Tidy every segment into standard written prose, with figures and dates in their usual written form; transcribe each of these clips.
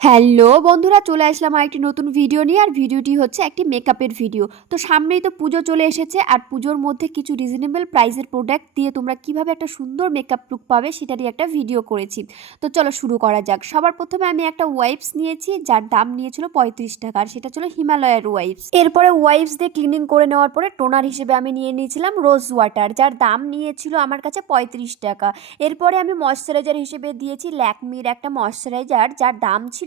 Hello বন্ধুরা, চলে আসলাম আরেকটি নতুন ভিডিও নিয়ে। আর ভিডিওটি হচ্ছে একটি মেকআপের ভিডিও। তো সামনেই তো পুজো চলে এসেছে, আর পুজোর মধ্যে কিছু রিজনেবল প্রাইসের প্রোডাক্ট দিয়ে তোমরা কিভাবে একটা সুন্দর মেকআপ লুক পাবে সেটারই একটা ভিডিও করেছি। তো চলো শুরু করা যাক। সবার প্রথমে আমি একটা ওয়াইপস নিয়েছি, যার দাম নিয়েছিল 35 টাকা, আর সেটা ছিল হিমালয়ের ওয়াইপস। এরপরে ওয়াইপস দিয়ে ক্লিনিং করে নেওয়ার পরে টোনার হিসেবে আমি নিয়ে নিয়েছিলাম রোজ ওয়াটার, যার দাম নিয়েছিল আমার কাছে 35 টাকা। এরপরে আমি ময়শ্চারাইজার হিসেবে দিয়েছি ল্যাকমির একটা ময়শ্চারাইজার, যার দাম ছিল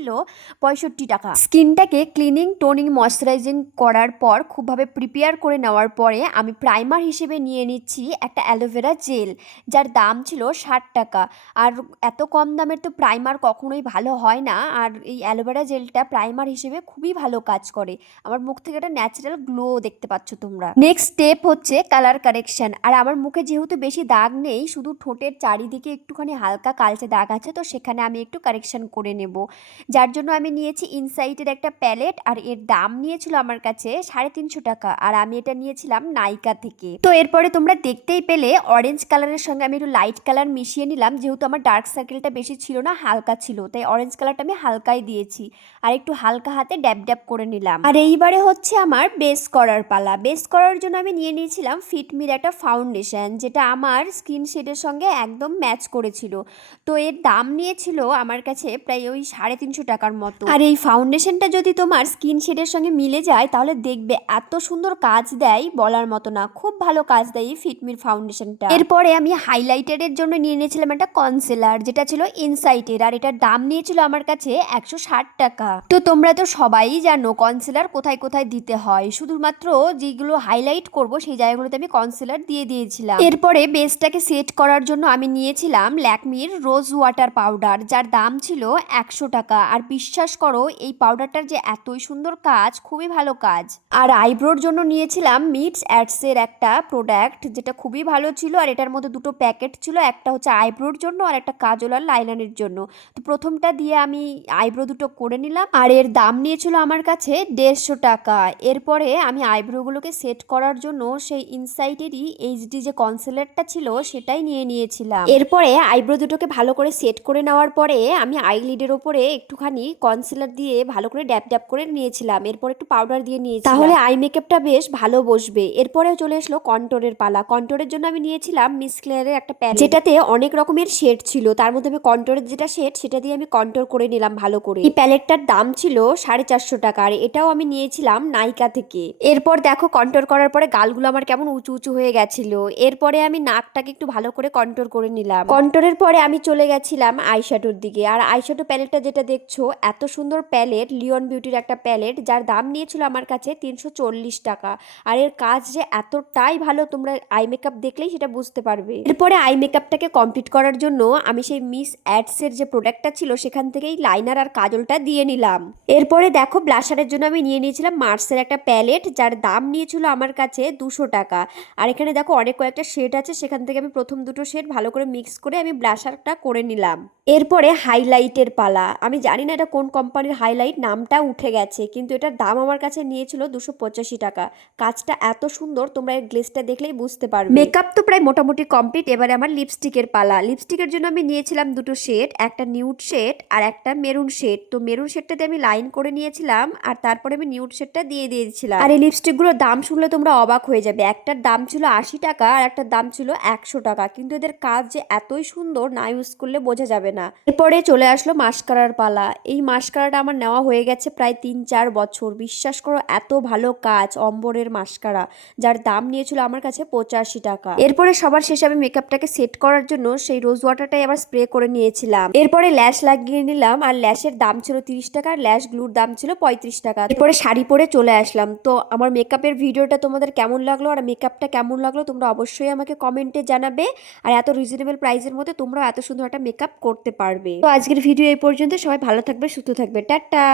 65 টাকা। স্কিনটাকে ক্লিনিং টোনিং ময়শ্চারাইজিং করার পর খুবভাবে প্রিপেয়ার করে নেওয়ার পরে আমি প্রাইমার হিসেবে নিয়ে নিচ্ছি একটা অ্যালোভেরা জেল, যার দাম ছিল 60 টাকা। আর এত কম দামের তো প্রাইমার কখনোই ভালো হয় না, আর এই অ্যালোভেরা জেলটা প্রাইমার হিসেবে খুবই ভালো কাজ করে। আমার মুখ থেকে একটা ন্যাচারাল গ্লো দেখতে পাচ্ছ তোমরা। নেক্সট স্টেপ হচ্ছে কালার কারেকশন। আর আমার মুখে যেহেতু বেশি দাগ নেই, শুধু ঠোঁটের চারিদিকে একটুখানি হালকা কালচে দাগ আছে, তো সেখানে আমি একটু কারেকশন করে নেব। যার জন্য আমি নিয়েছি ইনসাইটের একটা প্যালেট, আর এর দাম নিয়েছিল আমার কাছে 350 টাকা, আর আমি এটা নিয়েছিলাম নাইকা থেকে। তো এরপরে তোমরা দেখতেই পেলে অরেঞ্জ কালারের সঙ্গে আমি একটু লাইট কালার মিশিয়ে নিলাম, যেহেতু আমার ডার্ক সার্কেলটা বেশি ছিল না, হালকা ছিল, তাই অরেঞ্জ কালারটা আমি হালকাই দিয়েছি। আর একটু হালকা হাতে ড্যাব ড্যাব করে নিলাম। আর এইবারে হচ্ছে আমার বেস করার পালা। বেস করার জন্য আমি নিয়ে নিয়েছিলাম ফিটমির একটা ফাউন্ডেশন, যেটা আমার স্কিন শেডের সঙ্গে একদম ম্যাচ করেছিল। তো এর দাম নিয়েছিল আমার কাছে প্রায় ওই 350 টাকার মতো। আর এই ফাউন্ডেশনটা যদি তোমার স্কিন শেডের সঙ্গে মিলে যায়, তাহলে দেখবে এত সুন্দর কাজ দেয় বলার মতো না। খুব ভালো কাজ দেয় এই ফিটমির ফাউন্ডেশনটা। এরপরে আমি হাইলাইটারের জন্য নিয়ে নিয়েছিলাম একটা কনসিলার, যেটা ছিল ইনসাইটের, আর এটার দাম নিয়েছিল আমার কাছে 160 টাকা। তো তোমরা তো সবাই জানো কনসিলার কোথায় কোথায় দিতে হয়, শুধুমাত্র যেগুলো হাইলাইট করব সেই জায়গাগুলোতে আমি কনসিলার দিয়ে দিয়েছিলাম। এরপরে বেসটাকে সেট করার জন্য আমি নিয়েছিলাম ল্যাকমির রোজ ওয়াটার পাউডার, যার দাম ছিল 100 টাকা। আর বিশ্বাস করো এই পাউডারটার যে এতই সুন্দর কাজ, খুবই ভালো কাজ। আর আইব্রোর জন্য নিয়েছিলাম মিটস অ্যাডসের একটা প্রোডাক্ট, যেটা খুবই ভালো ছিল। আর এটার মধ্যে দুটো প্যাকেট ছিল, একটা হচ্ছে আইব্রোর জন্য আর একটা কাজল আর লাইনারের জন্য। তো প্রথমটা দিয়ে আমি আইব্রো দুটো করে নিলাম, আর এর দাম নিয়েছিল আমার কাছে 150 টাকা। এরপরে আমি আইব্রোগুলোকে সেট করার জন্য সেই ইনসাইটেরই এইচডি যে কনসিলারটা ছিল সেটাই নিয়ে নিয়েছিলাম। এরপরে আইব্রো দুটোকে ভালো করে সেট করে নেওয়ার পরে আমি আইলিডের ওপরে একটুখানি কনসিলার দিয়ে ভালো করে ড্যাপ ড্যাপ করে নিয়েছিলাম। এরপর একটু পাউডার দিয়ে নিয়েছি, তাহলে আই মেকআপটা বেশ ভালো বসবে। এরপরে চলে আসলো কন্ট্রোরের পালা। কন্ট্রোরের জন্য আমি নিয়েছিলাম মিস ক্লেয়ারের একটা প্যালেট, যেটাতে অনেক রকমের শেড ছিল। তার মধ্যে আমি কন্ট্রোরের যেটা শেড সেটা দিয়ে আমি কন্ট্রোর করে নিলাম ভালো করে। এই প্যালেটটার দাম ছিল 450 টাকা, আর এটাও আমি নিয়েছিলাম নাইকা থেকে। এরপর দেখো কন্ট্রোর করার পরে গালগুলো আমার কেমন উঁচু উঁচু হয়ে গেছিল। এরপরে আমি নাকটাকে একটু ভালো করে কন্ট্রোর করে নিলাম। কন্ট্রোরের পরে আমি চলে গেছিলাম আইশ্যাডোর দিকে। আর আইশ্যাডো প্যালেটটা যেটা দেখছো, এত সুন্দর প্যালেট, লিওন বিউটির একটা প্যালেট, যার দাম নিয়েছিল আমার কাছে 340 টাকা। আর এর কাজ যে এতটাই ভালো, তোমরা আই মেকআপ দেখলেই সেটা বুঝতে পারবে। এরপরে আই মেকআপটাকে কমপ্লিট করার জন্য আমি সেই মিস অ্যাডসের যে প্রোডাক্টটা ছিল সেখান থেকেই লাইনার আর কাজলটা দিয়ে নিলাম। এরপরে দেখো ব্লাশারের জন্য আমি নিয়ে নিয়েছিলাম মার্সের একটা প্যালেট, যার দাম নিয়েছিল আমার কাছে 200 টাকা। আর এখানে দেখো অনেক কয়েকটা শেড আছে, সেখান থেকে আমি প্রথম দুটো শেড ভালো করে মিক্স করে আমি ব্লাশারটা করে নিলাম। এরপরে হাইলাইটের পালা। আমি জানি না এটা কোন কোম্পানির হাইলাইট, নামটা উঠে গেছে, কিন্তু এটার দাম আমার কাছে নিয়েছিল 285 টাকা। কাজটা এত সুন্দর, তোমরা এর গ্লেজটা দেখলেই বুঝতে পারবে। মেকআপ তো প্রায় মোটামুটি কমপ্লিট। এবারে আমার লিপস্টিকের পালা। লিপস্টিকের জন্য আমি নিয়েছিলাম দুটো শেড, একটা নিউড শেড আর একটা মেরুন শেড। তো মেরুন শেডটাতে আমি লাইন করে নিয়েছিলাম, আর তারপরে আমি নিউড শেডটা দিয়ে দিয়েছিলাম। আর এই লিপস্টিকগুলোর দাম শুনলে তোমরা অবাক হয়ে যাবে। একটার দাম ছিল 80 টাকা, আর একটার দাম ছিল 100 টাকা, কিন্তু এদের কাজ যে এতই সুন্দর, না ইউজ করলে বোঝা যাবে না। এরপরে চলে আসলো মাস্কারার পালা। এই মাস্কারাটা আমার নেওয়া হয়ে গেছে প্রায় 3-4 বছর। বিশ্বাস করো এত ভালো কাজ অম্বরের মাস্কারা, যার দাম নিয়েছিল আমার কাছে 85 টাকা। এরপরে সবার শেষে আমি মেকআপটাকে সেট করার জন্য সেই রোজ ওয়াটারটাই আবার স্প্রে করে নিয়েছিলাম। এরপরে ল্যাশ লাগিয়ে নিলাম, আর ল্যাশের দাম ছিল 30 টাকা, আর ল্যাশ গ্লুর দাম ছিল 35 টাকা। এরপরে শাড়ি পরে চলে আসলাম। তো আমার মেকআপের ভিডিওটা তোমাদের কেমন লাগলো আর মেকআপটা কেমন লাগলো তোমরা অবশ্যই আমাকে কমেন্টে জানাবে। আর এত রিজনেবল প্রাইসের মধ্যে তোমরা এত সুন্দর একটা মেকআপ করতে পারবে। তো আজকের ভিডিও এই পর্যন্ত। সবাই ভালো থাকবে, সুস্থ থাকবে, টাটা।